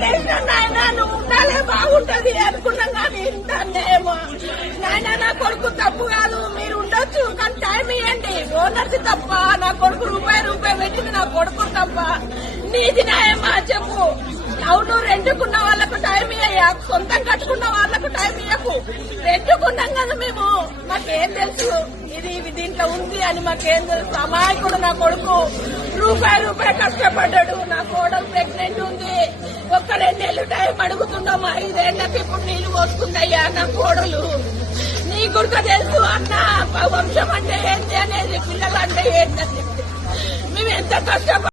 ఓటేసిన నాయన నువ్వు ఉండాలే బాగుంటది అనుకున్నాం కానీ ఇంటేమో నాయన నా కొడుకు తప్పు కాదు మీరు ఉండొచ్చు కానీ టైం ఇవ్వండి ఓనర్స్ తప్ప నా కొడుకు రూపాయి పెట్టింది నా కొడుకు తప్ప నీది న్యాయమా చెప్పు అవును రెండుకున్న వాళ్ళకు టైం ఇయ్యా సొంతం కట్టుకున్న వాళ్ళకు టైం ఇయ్యకు రెండుకున్నాం కదా మేము మాకేం తెలుసు ఇది దీంట్లో ఉంది అని మాకేం తెలుసు అమాయకుడు నా కొడుకు రూపాయి కష్టపడ్డాడు నా కోడలు ప్రెగ్నెంట్ ఉంది ఒక్క 2 నెలలు టైం అడుగుతున్నాం 5 ఏళ్ళకి ఇప్పుడు నీళ్లు పోసుకుందయ్యా నా కోడలు నీ గుర్క తెలుసు అన్న వంశం అంటే ఏంటి అనేది పిల్లలు అంటే ఏంటని మేము ఎంత కష్టపడ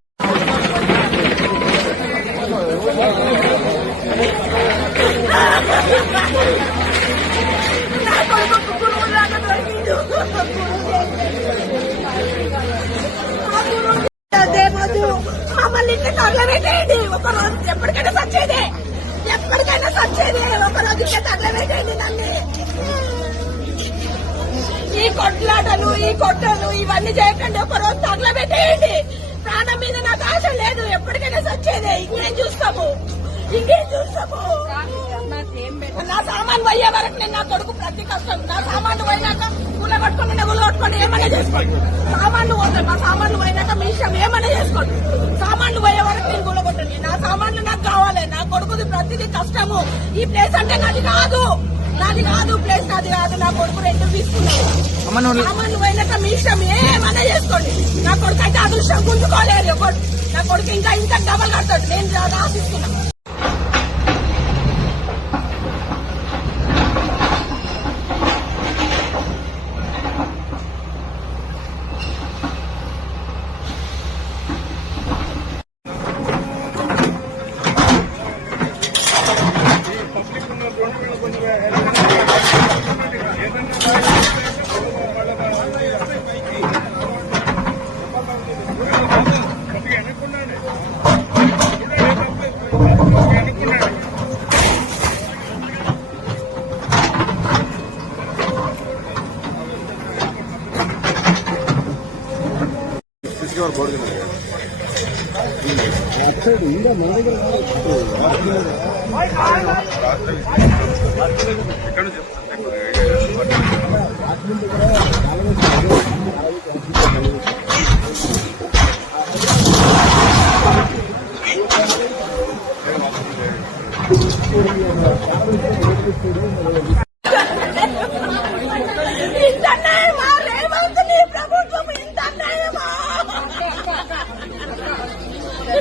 నా కొడుకు గురువులాగా దొరికిండు మమ్మల్ని ఇంటి తగలబెట్టేయండి ఒకరోజు ఎప్పటికైనా సచ్చేదే ఒకరోజు ఇంటి తగలబెట్టేయండి నన్ను ఈ కొట్లాటలు ఈ కొట్టలు ఇవన్నీ చేయకండి ఒకరోజు తగలబెట్టేయండి ప్రాణం మీద నాకు ఆశ లేదు ఎప్పటికైనా సచ్చేదే ఇంకేం చూస్తాము నా సామాన్ పోయే వరకు నేను నా కొడుకు ప్రతి కష్టం నా సామాన్లు పోయినాక కూలగొట్టుకుని ఏమైనా చేసుకోండి సామాన్లు పోతాయి మా సామాన్లు పోయినాక మీ ఇష్టం ఏమైనా చేసుకోండి సామాన్లు పోయే వరకు నేను కూలగొట్టండి నా సామాన్లు నాకు కావాలి నా కొడుకుది ప్రతిదీ కష్టము ఈ ప్లేస్ అంటే నాది కాదు ప్లేస్ నాది కాదు నా కొడుకు 2 తీసుకున్నాను సామాన్లు పోయినాక మీ ఇష్టం ఏమైనా చేసుకోండి నా కొడుకు అయితే అదృష్టం గుంజుకోలేరు నా కొడుకు ఇంకా డబల్ కడతాడు నేను ఆశిస్తున్నాను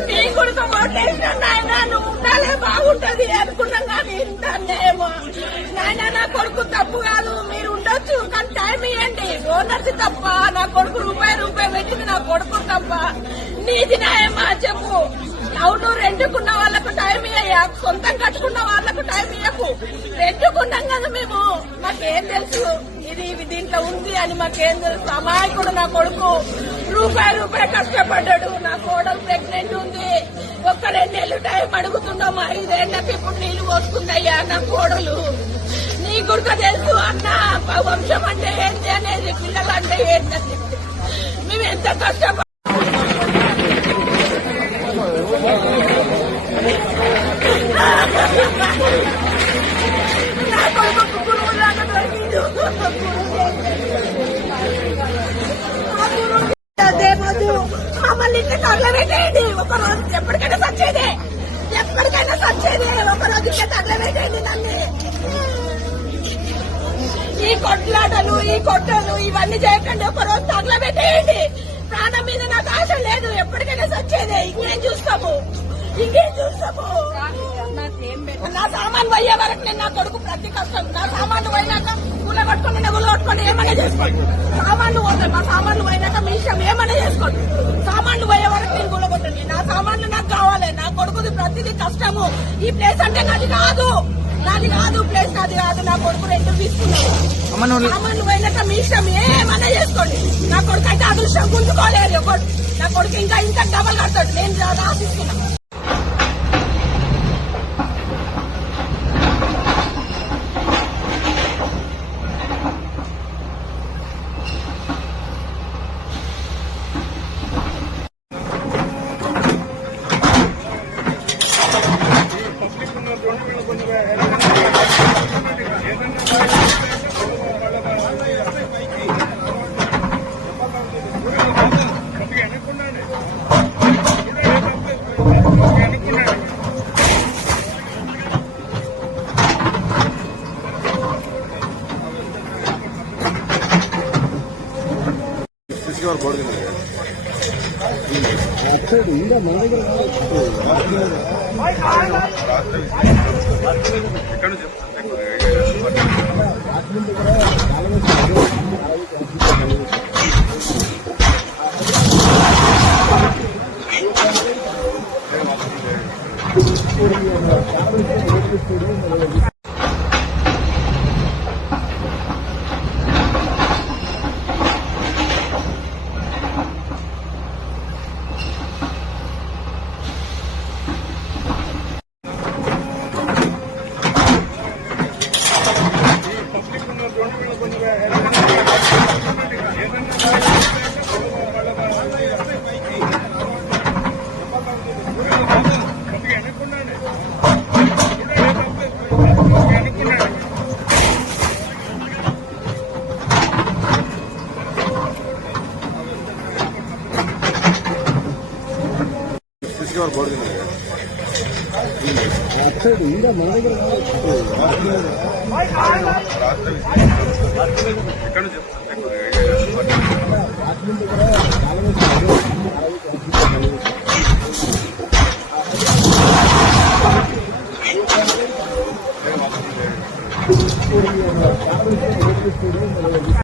నీ కొడుకు ఓటేసిన నాయన నువ్వు ఉండాలే బాగుంటది అనుకున్నాం కానీ ఇంటేమో నాయన నా కొడుకు తప్పు కాదు మీరు ఉండొచ్చు కానీ టైం ఇవ్వండి ఓనర్స్ తప్ప నా కొడుకు రూపాయి పెట్టింది నా కొడుకు తప్ప నీది న్యాయమా చెప్పు అవును రెండుకున్న వాళ్ళకు టైం ఇయ్యా సొంతం కట్టుకున్న వాళ్ళకు టైం ఇయ్యకు రెండుకున్నాం కదా మేము మాకేం తెలుసు ఇది దీంట్లో ఉంది అని మాకేం తెలుసు అమాయకుడు నా కొడుకు రూపాయి కష్టపడ్డాడు నా కోడలు ప్రెగ్నెంట్ ఉంది ఒక్క 2 నెలలు టైం అడుగుతున్నాం 5 ఏళ్ళకి ఇప్పుడు నీళ్లు పోసుకుందయ్యా నా కోడలు నీ గుర్క తెలుసు అన్న వంశం అంటే ఏంటి అనేది పిల్లలు అంటే ఏంటని మేము ఎంత కష్టపడ నా కొడుకు గురువులాగా దొరికిండు మమ్మల్ని ఇంటి తగలబెట్టేయండి ఒకరోజు ఎప్పటికైనా సచ్చేదే ఒకరోజు ఇంటి తగలబెట్టేయండి నన్ను ఈ కొట్లాటలు ఈ కొట్టలు ఇవన్నీ చేయకండి ఒకరోజు తగలబెట్టేయండి ప్రాణం మీద నాకు ఆశ లేదు ఎప్పటికైనా సచ్చేదే ఇంకేం చూస్తాము నా సామాన్ పోయే వరకు నేను నా కొడుకు ప్రతి కష్టం నా సామాన్లు పోయినాక కూలగొట్టుకుని ఏమైనా చేసుకోండి సామాన్లు పోతాయి మా సామాన్లు పోయినాక మీ ఇష్టం ఏమైనా చేసుకోండి సామాన్లు పోయే వరకు నేను కూలగొట్టండి నా సామాన్లు నాకు కావాలి నా కొడుకుది ప్రతిదీ కష్టము ఈ ప్లేస్ అంటే నాది కాదు ప్లేస్ నాది కాదు నా కొడుకు 2 తీసుకున్నాను సామాన్లు పోయినాక మీ ఇష్టం ఏమైనా చేసుకోండి నా కొడుకు అయితే అదృష్టం గుంజుకోలేరు నా కొడుకు ఇంకా డబల్ కడతాడు నేను ఆశిస్తున్నాను వారు పడుతున్నారు ఎక్కడ నుంచి వారు పడుతున్నారు ఎక్కడ నుంచి